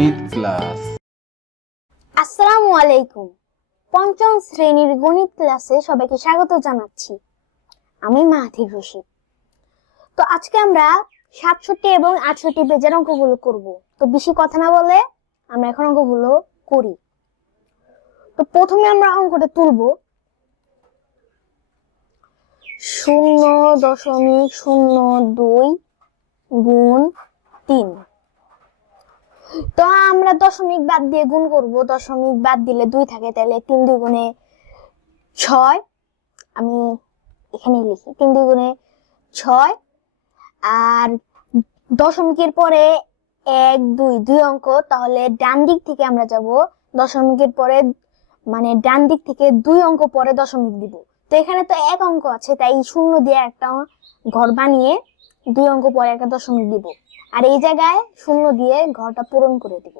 গণিত ক্লাস। আসসালামু আলাইকুম। পঞ্চম শ্রেণীর গণিত ক্লাসে সবাইকে স্বাগত জানাচ্ছি। আমি মাহাথির রশিদ। তো আজকে আমরা 67 এবং 68 পেজের অঙ্কগুলো করব। তো বেশি কথা না বলে আমরা এখন অঙ্কগুলো করি। তো প্রথমে আমরা অঙ্কটা তুলব 0.02 গুণ 3। তো আমরা দশমিক বাদ দিয়ে গুণ করব। দশমিক বাদ দিলে 2 থাকে, তাহলে 3 2 গুণে 6। আমি এখানে লিখি 3 2 গুণে 6। আর দশমিকের পরে 1 2 2 অঙ্ক, তাহলে ডান দিক থেকে আমরা যাব। দশমিকের পরে মানে ডান দিক থেকে 2 অঙ্ক পরে দশমিক দিব। তো এখানে তো 1 অঙ্ক আছে, তাই শূন্য দিয়ে একটা ঘর বানিয়ে 2 অঙ্ক পরে একটা দশমিক দিব। আর এই জায়গায় শূন্য দিয়ে ঘরটা পূরণ করে দিব।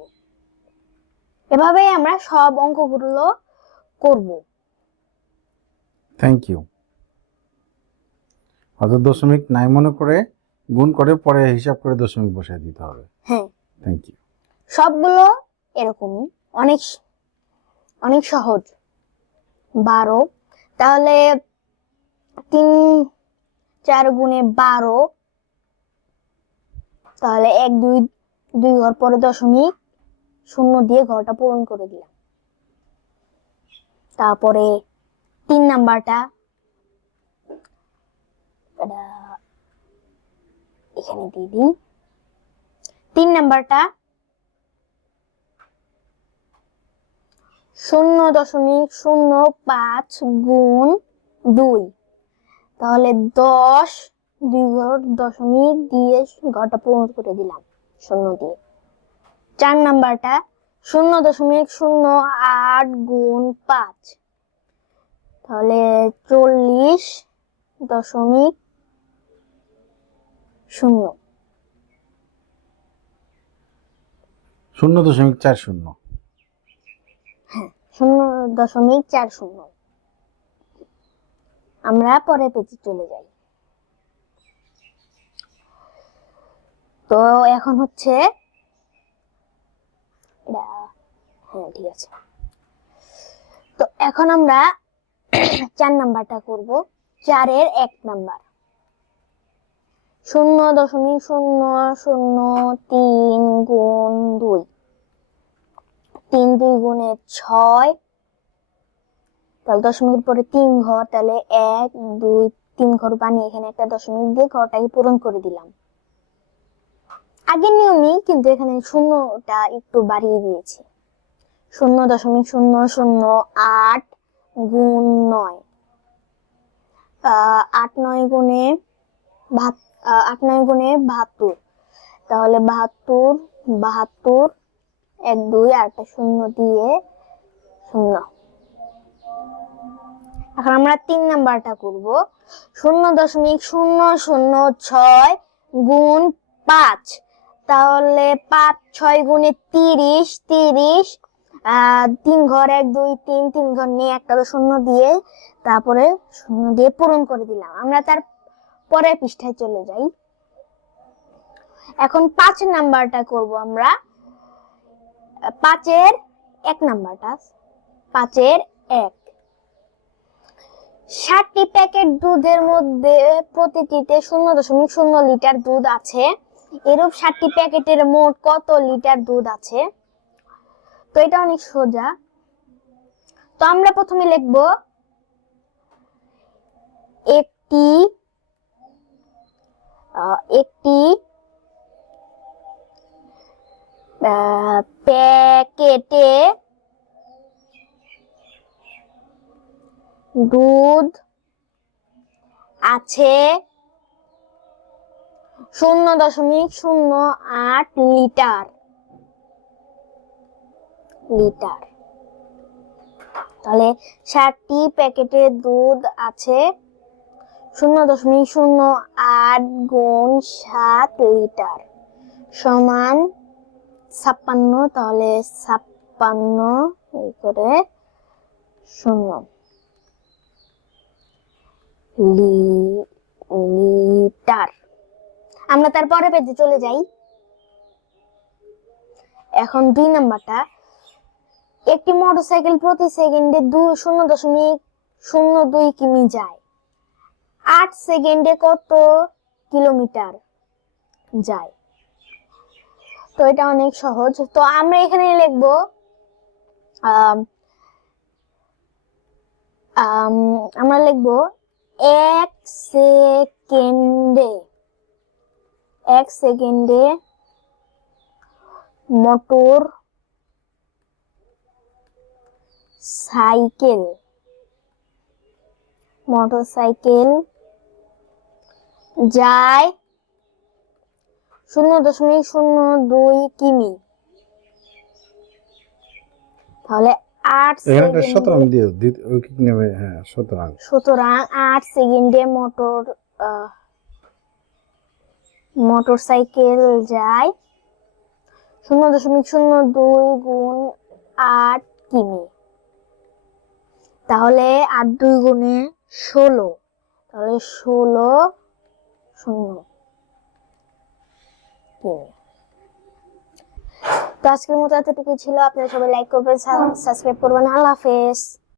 এভাবেই আমরা সব অঙ্কগুলো করব। Thank you. অর্থাৎ দশমিক নাই মনে করে গুণ করে পরে হিসাব করে দশমিক বসায় দিতে হবে। হ্যাঁ, থ্যাংক ইউ। সবগুলো এরকমই, অনেক অনেক সহজ। 12, তাহলে 3 4 গুণে 12, তাহলে 1 2 2 ঘর পরে দশমিক, শূন্য দিয়ে ঘরটা পূরণ করে দিলাম। তারপরে 3 নাম্বারটা এখানে দিয়ে দিই। 3 নাম্বারটা 0.05 গুণ 2, তাহলে 10 2 ঘর দশমিক দিয়ে ঘরটা পূরণ করে দিলাম শূন্য দিয়ে। 4 নাম্বারটা 0.08 গুণ 5, তাহলে 40.0। 0.40। হ্যাঁ, 0.40। আমরা পরে পেজে চলে যাই। তো এখন হচ্ছে হ্যাঁ ঠিক আছে। তো এখন আমরা 4 নাম্বারটা করব। 4 এর 1 নাম্বার 0.003 গুণ 2, 3 2 গুণে 6, তাহলে দশমিকের পরে 3 ঘর, তাহলে 1 2 3 ঘর বানিয়ে এখানে একটা দশমিক দিয়ে ঘরটাকে পূরণ করে দিলাম আগের নিয়মই, কিন্তু এখানে শূন্যটা একটু বাড়িয়ে দিয়েছি। 0.008 গুণ 9, 8 9 গুণে 72, তাহলে 72 1 2 আর একটা শূন্য দিয়ে 0। এখন আমরা 3 নাম্বারটা করব। 0.006 গুণ 5, তাহলে 5 6 গুণে 30, 3 ঘর 1 2 3 3 ঘর নিয়ে একটা শূন্য দিয়ে তারপরে শূন্য দিয়ে পূরণ করে দিলাম। আমরা তার পরের পৃষ্ঠায় চলে যাই। এখন 5 নাম্বারটা করব আমরা। 5 এর 1 নাম্বারটা 5 এর 1, 60টি প্যাকেট দুধের মধ্যে প্রতিটিতে 0.0 লিটার দুধ আছে। এরূপ 60টি প্যাকেটের মোট কত লিটার দুধ আছে? তো এটা অনেক সোজা। তো আমরা প্রথমে লিখব একটি প্যাকেটে দুধ আছে 0.08 লিটার। তাহলে 60টি প্যাকেটে দুধ আছে 0.08 গুণ 7 লিটার সমান 56। তাহলে 56 এই করে 0 লিটার। আমরা তারপরে পেজে চলে যাই। এখন 2 নাম্বারটা, একটি মোটরসাইকেল প্রতি সেকেন্ডে 0.02 কিমি যায়। 8 সেকেন্ডে কত কিলোমিটার যায়? তো এটা অনেক সহজ। তো আমরা এখানে লিখবো আমরা লিখবো 1 সেকেন্ডে, 1 সেকেন্ডে মোটর সাইকেল যায় 0.02 কিমি। তাহলে 8 এখানে একটা সেকেন্ডে, সুতরাং দিও, ওই কি নেবে, হ্যাঁ সুতরাং। সুতরাং 8 সেকেন্ডে মোটরসাইকেল যায় 0.02 গুণ 8 কিমি। তাহলে 8 2 গুণে 16, তাহলে 16 কিমি। তো আজকের মতো এতটুকু ছিল। আপনারা সবাই লাইক করবেন, সাবস্ক্রাইব করবেন। আল্লাহ হাফেজ।